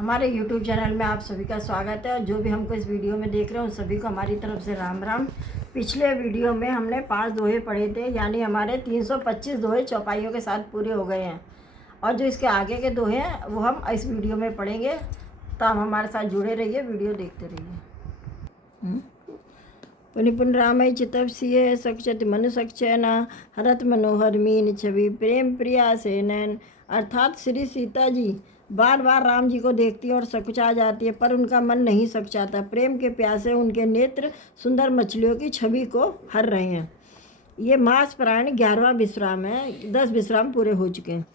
हमारे YouTube channel में आप सभी का स्वागत है। और जो भी हमको इस वीडियो में देख रहे हो उन सभी को हमारी तरफ से राम राम। पिछले वीडियो में हमने 5 दोहे पढ़े थे, यानी हमारे 325 दोहे चौपाइयों के साथ पूरे हो गए हैं। और जो इसके आगे के दोहे हैं वो हम इस वीडियो में पढ़ेंगे, तो आप हमारे साथ जुड़े रहिए, वीडियो देखते रहिए। पुनि पुन रामय चितव सिय सक्षत मनु सक्चैना हरत मनोहर मीन छवि प्रेम प्रिया से नैन। अर्थात श्री सीता जी बार बार राम जी को देखती है और सकुचा जाती है, पर उनका मन नहीं सकुचाता। प्रेम के प्यासे उनके नेत्र सुंदर मछलियों की छवि को हर रहे हैं। ये मास पारायण 11वां विश्राम है, 10 विश्राम पूरे हो चुके हैं।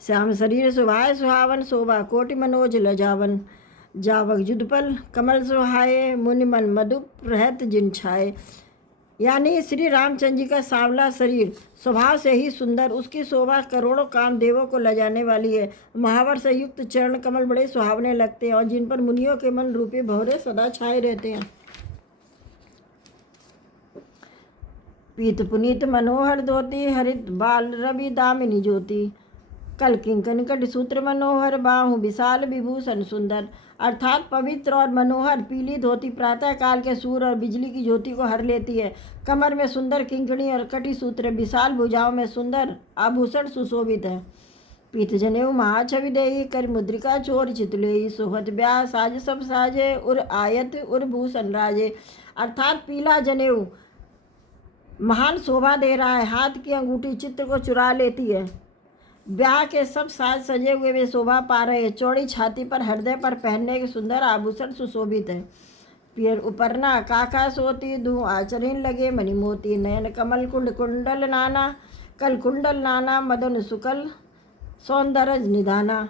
श्याम शरीर सुभाय सुहावन शोभा कोटि मनोज लजावन जावक जुदपल कमल सुहाए मुनि मन मधु रहत जिन छाए। यानी श्री रामचंद्र जी का सांवला शरीर स्वभाव से ही सुंदर, उसकी शोभा करोड़ों कामदेवों को लजाने वाली है। महावर से युक्त चरण कमल बड़े सुहावने लगते हैं और जिन पर मुनियों के मन रूपी भौरे सदा छाए रहते हैं। पीत पुनीत मनोहर धोती हरित बाल रवि दामिनी ज्योति कल किंकन कट सूत्र मनोहर बाहु विशाल विभूषण सुंदर। अर्थात पवित्र और मनोहर पीली धोती प्रातः काल के सूर्य और बिजली की ज्योति को हर लेती है। कमर में सुंदर किंकणी और कटी सूत्र, विशाल भुजाओं में सुंदर आभूषण सुशोभित है। पीत जनेऊ महाछवि देही कर मुद्रिका चोर चितुलेही सोहत ब्याह साज सब साजे उर आयत उर भूषण राजे। अर्थात पीला जनेऊ महान शोभा दे रहा है, हाथ की अंगूठी चित्र को चुरा लेती है। ब्याह के सब साज सजे हुए वे शोभा पा रहे हैं। चौड़ी छाती पर हृदय पर पहनने के सुंदर आभूषण सुशोभित है। पियर उपरना काका सोती धू आचरण लगे मणि मोती नयन कमल कुंड कुंडल नाना कल कुंडल नाना मदन सुकल सौंदर्य निधाना।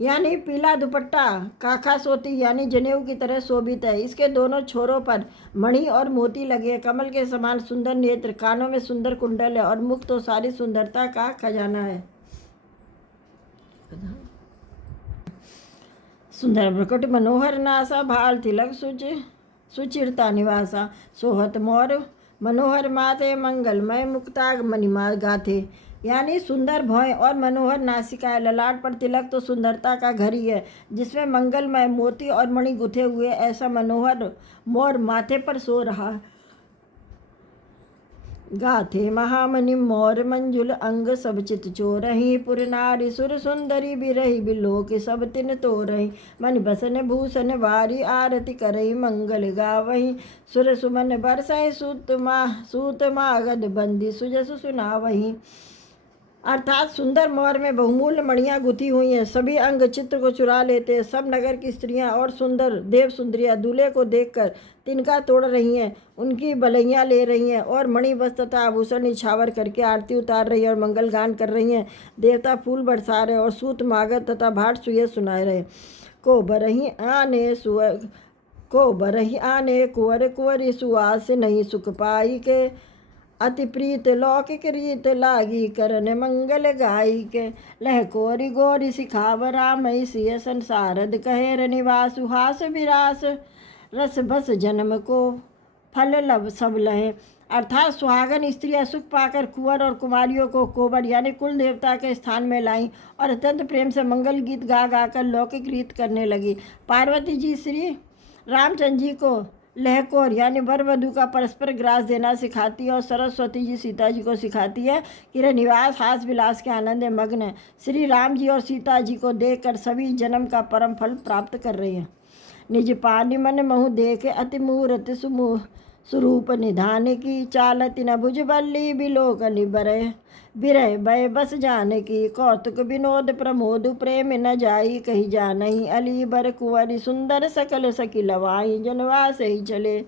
यानी पीला दुपट्टा काका सोती यानी जनेऊ की तरह शोभित है। इसके दोनों छोरों पर मणि और मोती लगे हैं। कमल के समान सुंदर नेत्र, कानों में सुंदर कुंडल है और मुख तो सारी सुंदरता का खजाना है। सुंदर प्रकट मनोहर नासा भाल तिलक सुचिरता निवासा सोहत मोर मनोहर माथे मंगलमय मुक्ताग मणिमा गाथे। यानी सुंदर भौं और मनोहर नासिका है। ललाट पर तिलक तो सुंदरता का घर ही है, जिसमें मंगलमय मोती और मणि गुथे हुए ऐसा मनोहर मोर माथे पर सो रहा है। गाथे महामणि मोर मंजुल अंग सब चित चोरही पुर नारी सुर सुंदरी बिरही बिलोक सब तिन तोरही मन बसन भूषण वारी आरती करही मंगल गावही सुर सुमन बरसहि सूत मागध बंदी सुजस सुनावही। अर्थात सुंदर मोर में बहुमूल्य मणियाँ गुथी हुई हैं, सभी अंग चित्र को चुरा लेते हैं। सब नगर की स्त्रियां और सुंदर देव सुंदरियाँ दूल्हे को देखकर तिनका तोड़ रही हैं, उनकी बलैयाँ ले रही हैं और मणि वस्त्र तथा आभूषण निछावर करके आरती उतार रही हैं और मंगल गान कर रही हैं। देवता फूल बरसा रहे और सूत मागध तथा भाट सुये सुनाए रहे। को बरही आने कुंवर कुंवरी सुहास नहीं सुख पाई के अति प्रीत लौकिक रीत लागी करन मंगल गाई के लह कोरी गोरी सिखावर रामई सिय संसारद कहेर निवास हास विरास रस बस जन्म को फल लब सब लहे। अर्थात सुहागन स्त्रियां सुख पाकर कुंवर और कुमारियों को कोबर यानी कुल देवता के स्थान में लाई और अत्यंत प्रेम से मंगल गीत गा गाकर लौकिक रीत करने लगी। पार्वती जी श्री रामचंद्र जी को लहकोर यानी वर वधू का परस्पर ग्रास देना सिखाती है और सरस्वती जी सीता जी को सिखाती है कि निवास हास विलास के आनंद में मग्न है। श्री राम जी और सीता जी को देखकर सभी जन्म का परम फल प्राप्त कर रहे हैं। निज पानी मन महु देखे अति मुहूर्त स्वरूप निधान की चालति न भुज बल्ली बिलोकनि बरय बिरह भय बस जान की कौतुक विनोद प्रमोद प्रेम न जाई कही जानही अली बर कुंवरी सुंदर सकल सकी लवाई जनवास ही चले।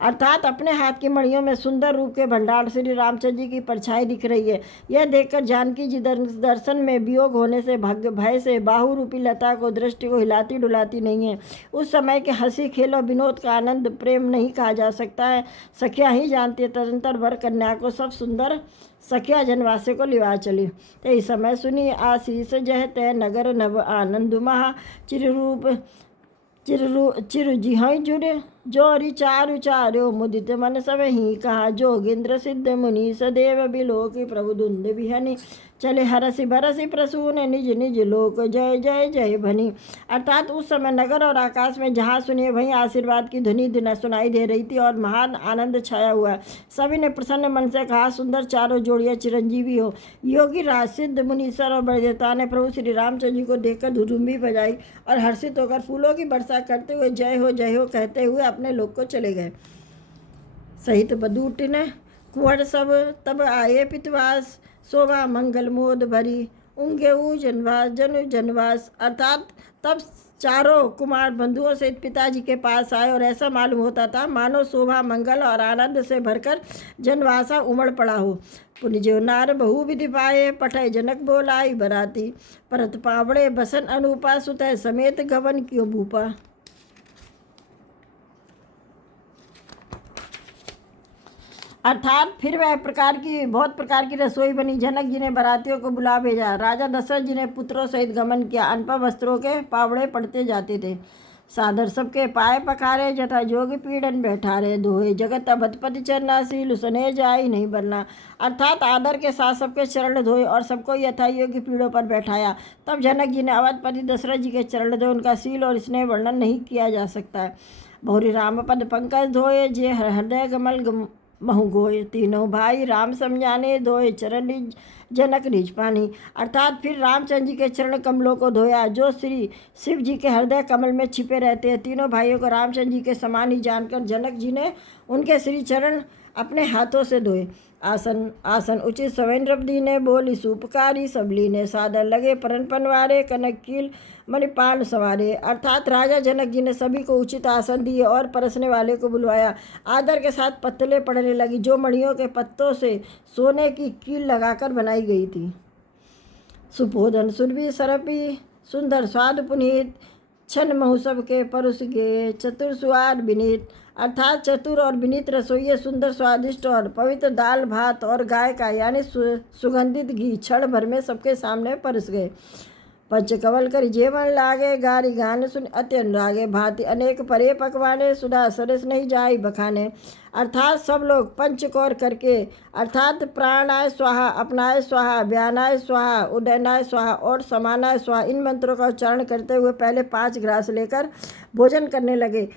अर्थात अपने हाथ की मणियों में सुंदर रूप के भंडार श्री रामचंद्र जी की परछाई दिख रही है। यह देखकर जानकी जी दर्शन में वियोग होने से भय से बाहु रूपी लता को दृष्टि को हिलाती डुलाती नहीं है। उस समय के हंसी खेल और विनोद का आनंद प्रेम नहीं कहा जा सकता है, सखिया ही जानती है। तदंतर वर कन्या को सब सुंदर सखिया जनवासे को लिवा चली। तो इस समय सुनी आशीष जह तय नगर नव आनंद महा चिर जिहाँ जुड़े जोरी चारु चार्यो मुदित मन सब ही कहा। जोगिंद्र सिद्ध मुनि सदेव बिलोकी प्रभु धुंध बिहनी। चले हरसि भरसि प्रसून निज निज लोक जय जय जय भनी। अर्थात उस समय नगर और आकाश में जहाँ सुनिए वहीं आशीर्वाद की ध्वनि दिन सुनाई दे रही थी और महान आनंद छाया हुआ। सभी ने प्रसन्न मन से कहा, सुंदर चारों जोड़ियाँ चिरंजीवी हो। योगी राज सिद्ध मुनीश्वर और बड़देवता ने प्रभु श्री रामचंद्र जी को देखकर धुधुम्बी बजाई और हर्षित होकर फूलों की वर्षा करते हुए जय हो कहते हुए अपने लोक को चले गए। सहित बदूटिन कुंवर सब तब आए पितवास। शोभा मंगल मोद भरी उंगे जनवास जनु जनवास। अर्थात तब चारों कुमार बंधुओं से पिताजी के पास आए और ऐसा मालूम होता था मानो शोभा मंगल और आनंद से भरकर जनवासा उमड़ पड़ा हो। पुनि जो नार बहु विधि पाए पठय जनक बोलाई बराती। परत पावड़े बसन अनूपा सुतः समेत गवन क्यों भूपा। अर्थात फिर वह बहुत प्रकार की रसोई बनी। जनक जी ने बारातियों को बुला भेजा। राजा दशरथ जी ने पुत्रों सहित गमन किया। अनपा वस्त्रों के पावड़े पड़ते जाते थे। सादर सबके पाए पखारे जथा जोग पीड़न बैठारे। दोहे जगत अबधपति चरनासी लुसने जाई नहीं बनना। अर्थात आदर के साथ सबके चरण धोए और सबको यथा योग्य पीड़ों पर बैठाया। तब जनक जी ने अवधपति दशरथ जी के चरण धोए। उनका शील और स्नेह वर्णन नहीं किया जा सकता है। बहुरी राम पद पंकज धोए जे हृदय कमल महु गोय। तीनों भाई राम समझाने धोए चरण निज जनक निज पानी। अर्थात फिर रामचंद्र जी के चरण कमलों को धोया जो श्री शिव जी के हृदय कमल में छिपे रहते हैं। तीनों भाइयों को रामचंद्र जी के समान ही जानकर जनक जी ने उनके श्री चरण अपने हाथों से धोए। आसन आसन उचित सवेन्द्र दीने बोली सुपकारी सबली ने। सादर लगे परन पनवारे कनक कील मणिपाल सवारे। अर्थात राजा जनक जी ने सभी को उचित आसन दिए और परसने वाले को बुलवाया। आदर के साथ पत्तलें पड़ने लगी जो मणियों के पत्तों से सोने की कील लगाकर बनाई गई थी। सुपोधन सुरभि सरपी सुंदर स्वाद पुनीत छन महोत्सव के परुष गे चतुर सुआर विनीत। अर्थात चतुर और विनीत रसोइये सुंदर स्वादिष्ट और पवित्र दाल भात और गाय का यानी सुगंधित घी क्षण भर में सबके सामने परस गए। पंच कवल कर जेवन लागे गारी गान सुन अति अनुरागे। भांति अनेक परे पकवाने सुधा सरस नहीं जाई बखाने। अर्थात सब लोग पंचकौर करके अर्थात प्राणाय स्वाहा अपनाय स्वाहा व्यानाय स्वाहा उदयनाय स्वाहा और समानाय स्वाहा इन मंत्रों का उच्चारण करते हुए पहले 5 ग्रास लेकर भोजन करने लगे।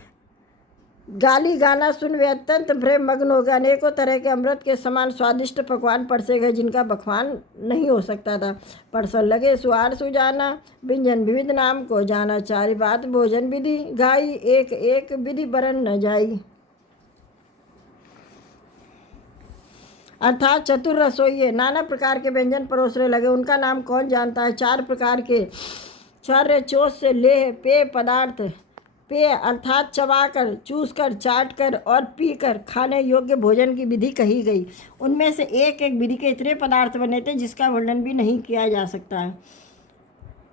गाली गाना सुन वे अत्यंत प्रेम मग्न हो गए। अनेकों तरह के अमृत के समान स्वादिष्ट पकवान परसे गए जिनका बखवान नहीं हो सकता था। परसन लगे सुहार सुजाना व्यंजन विविध नाम को जाना। चारि बात भोजन विधि गाई एक एक विधि बरन न जाई। अर्थात चतुर रसोइये नाना प्रकार के व्यंजन परोसने लगे। उनका नाम कौन जानता है। 4 प्रकार के चौर्य चोस से लेह पेय पदार्थ पेय अर्थात चबाकर चूसकर चाटकर और पीकर खाने योग्य भोजन की विधि कही गई। उनमें से एक एक विधि के इतने पदार्थ बने थे जिसका वर्णन भी नहीं किया जा सकता है।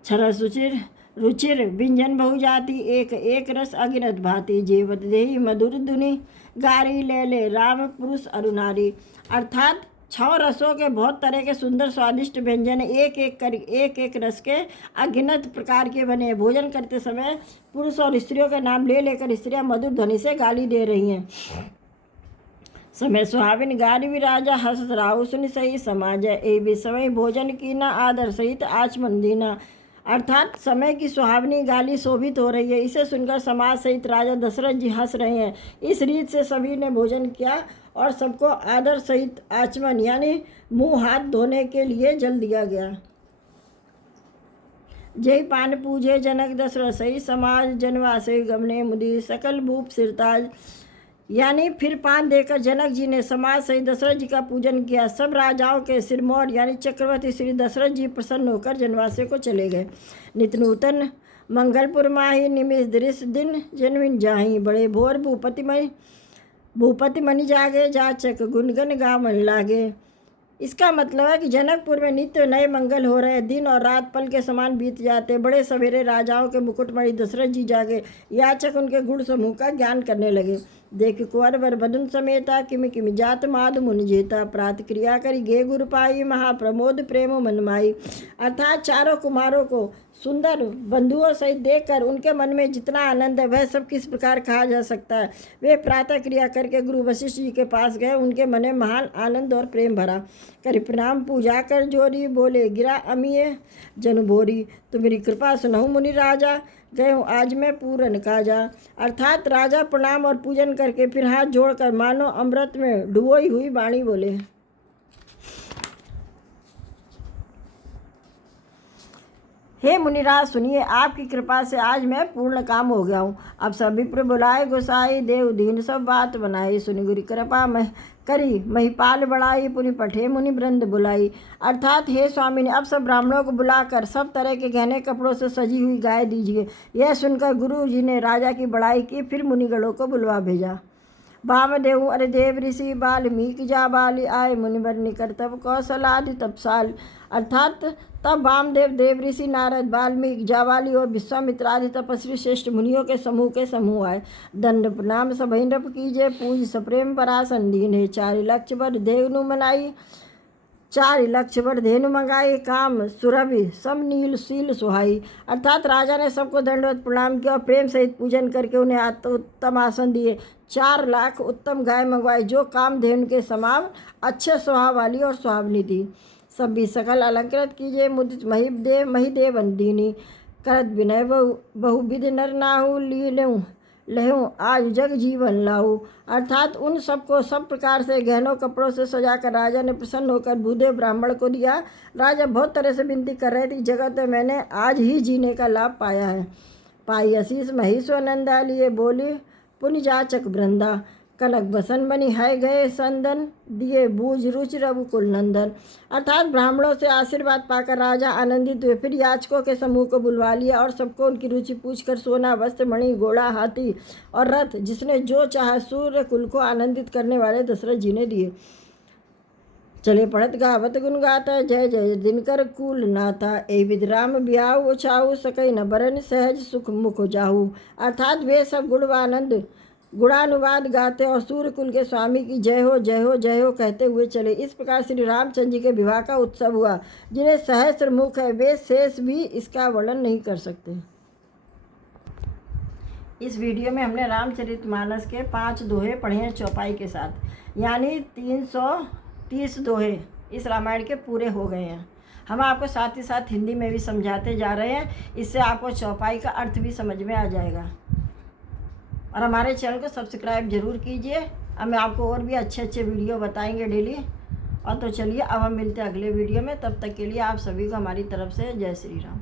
क्षर सुचिर रुचिर व्यंजन बहुजाति एक एक रस अगिनत भांति। जेवत देही मधुर धुनि गारी ले ले राम पुरुष अरुनारी। अर्थात 6 रसों के बहुत तरह के सुंदर स्वादिष्ट व्यंजन एक एक रस के अगिनत प्रकार के बने। भोजन करते समय पुरुष और स्त्रियों के नाम ले लेकर स्त्रियां मधुर ध्वनि से गाली दे रही हैं। समय सुहाविन गारी विराजा हस राहु सुनि सही समाज। ए भी समय भोजन की ना आदर सहित आचमन दीना। अर्थात समय की सुहावनी गाली शोभित हो रही है। इसे सुनकर समाज सहित राजा दशरथ जी हंस रहे हैं। इस रीत से सभी ने भोजन किया और सबको आदर सहित आचमन यानी मुंह हाथ धोने के लिए जल दिया गया। जय पान पूजे जनक दशरथ सही समाज जनवासे गमने मुदी सकल भूप सिरताज। यानी फिर पान देकर जनक जी ने समाज सहित दशरथ जी का पूजन किया। सब राजाओं के सिरमौर यानी चक्रवर्ती श्री दशरथ जी प्रसन्न होकर जनवासे को चले गए। नित नूतन मंगलपुर माही निमिष दृश्य दिन जन्मिन जाही। बड़े भोर भूपति मणि जागे जाचक गुनगन गावन लागे। इसका मतलब है कि जनकपुर में नित्य नए मंगल हो रहे। दिन और रात पल के समान बीत जाते। बड़े सवेरे राजाओं के मुकुटमणि दशरथ जी जागे। याचक उनके गुण समूह का ज्ञान करने लगे। देख कुंवर वर बधुन समेता किमि किमि जात माद मुनि जेता। प्रात क्रिया करी गे गुरु पाई महाप्रमोद प्रेम मनमाई। अर्थात चारों कुमारों को सुंदर बंधुओं सहित देखकर उनके मन में जितना आनंद है वह सब किस प्रकार कहा जा सकता है। वे प्रातः क्रिया करके गुरु वशिष्ठ जी के पास गए। उनके मन में महान आनंद और प्रेम भरा। कर प्रणाम पूजा कर जोरी, बोले गिरा अमीय जनु बोरी, तुम्हारी कृपा सुनहु मुनि राजा, गए हूँ आज मैं पूरन काजा। अर्थात राजा प्रणाम और पूजन करके फिर हाथ जोड़कर मानो अमृत में डुबोई हुई वाणी बोले, हे मुनिराज सुनिए, आपकी कृपा से आज मैं पूर्ण काम हो गया हूँ। अब सब विप्र बुलाए गोसाई, देव दीन सब बात बनाई, सुनि गुरु कृपा मह करी, महिपाल बढ़ाई, पुनि पठे मुनि वृंद बुलाई। अर्थात हे स्वामी ने अब सब ब्राह्मणों को बुलाकर सब तरह के गहने कपड़ों से सजी हुई गाय दीजिए। यह सुनकर गुरु जी ने राजा की बड़ाई की, फिर मुनिगणों को बुलवा भेजा। वामदेव अरे देव ऋषि वाल्मीकि जा बाली, आए मुनिवर निकट तब कौशलादि तपसाल। अर्थात तब वामदेव, देव ऋषि, नारद, वाल्मीकि, जावाली और विश्वामित्र आदि तपस्वी श्रेष्ठ मुनियों के समूह आए। दंड प्रणाम सभई नृप कीजे, पूज सप्रेम परासन दीन, 4 लक्ष बर देवनु मनाई, 4 लक्ष बर धेनु मंगाई, काम सुरभि सम नील शील सुहाई। अर्थात राजा ने सबको दंडवत प्रणाम किया और प्रेम सहित पूजन करके उन्हें उत्तम आसन दिए। 4 लाख उत्तम गाय मंगवाई जो कामधेनु के समान अच्छे स्वभाव वाली और सुहावनी थी। सब भी सकल अलंकृत कीजिए, मुदित महिदेव दीनी, करत विनय बहुविध नर नाहु, लहूँ आज जग जीवन लाऊ। अर्थात उन सबको सब प्रकार से गहनों कपड़ों से सजाकर राजा ने प्रसन्न होकर भूदेव ब्राह्मण को दिया। राजा बहुत तरह से विनती कर रहे थे, जगत में मैंने आज ही जीने का लाभ पाया है। पाई आशीष महीश्वर नंदा, लिए बोली पुनि जाचक वृंदा, कनक बसन बनी है गए संदन, दिए बूझ रुचि रघुकुल नंदन। अर्थात ब्राह्मणों से आशीर्वाद पाकर राजा आनंदित हुए। फिर याचकों के समूह को बुलवा लिया और सबको उनकी रुचि पूछकर सोना, वस्त्र, मणि, घोड़ा, हाथी और रथ जिसने जो चाहा सूर्य कुल को आनंदित करने वाले दशरथ जी ने दिए। चले पढ़त गावत गुण गाता, जय जय दिनकर कुल नाथा, ए विध राम ब्याहु उछाऊ, सकई न बरन सहज सुख मुख जाहू। अर्थात वे सब गुणानुवाद गाते और सूर्य कुल के स्वामी की जय हो जय हो जय हो कहते हुए चले। इस प्रकार श्री रामचंद्र जी के विवाह का उत्सव हुआ। जिन्हें सहस्त्र मुख है वे शेष भी इसका वर्णन नहीं कर सकते। इस वीडियो में हमने रामचरितमानस के 5 दोहे पढ़े हैं चौपाई के साथ, यानी 330 दोहे इस रामायण के पूरे हो गए हैं। हम आपको साथ ही साथ हिंदी में भी समझाते जा रहे हैं, इससे आपको चौपाई का अर्थ भी समझ में आ जाएगा। और हमारे चैनल को सब्सक्राइब जरूर कीजिए। हम आपको और भी अच्छे अच्छे वीडियो बताएंगे डेली। और तो चलिए अब हम मिलते हैं अगले वीडियो में, तब तक के लिए आप सभी को हमारी तरफ से जय श्री राम।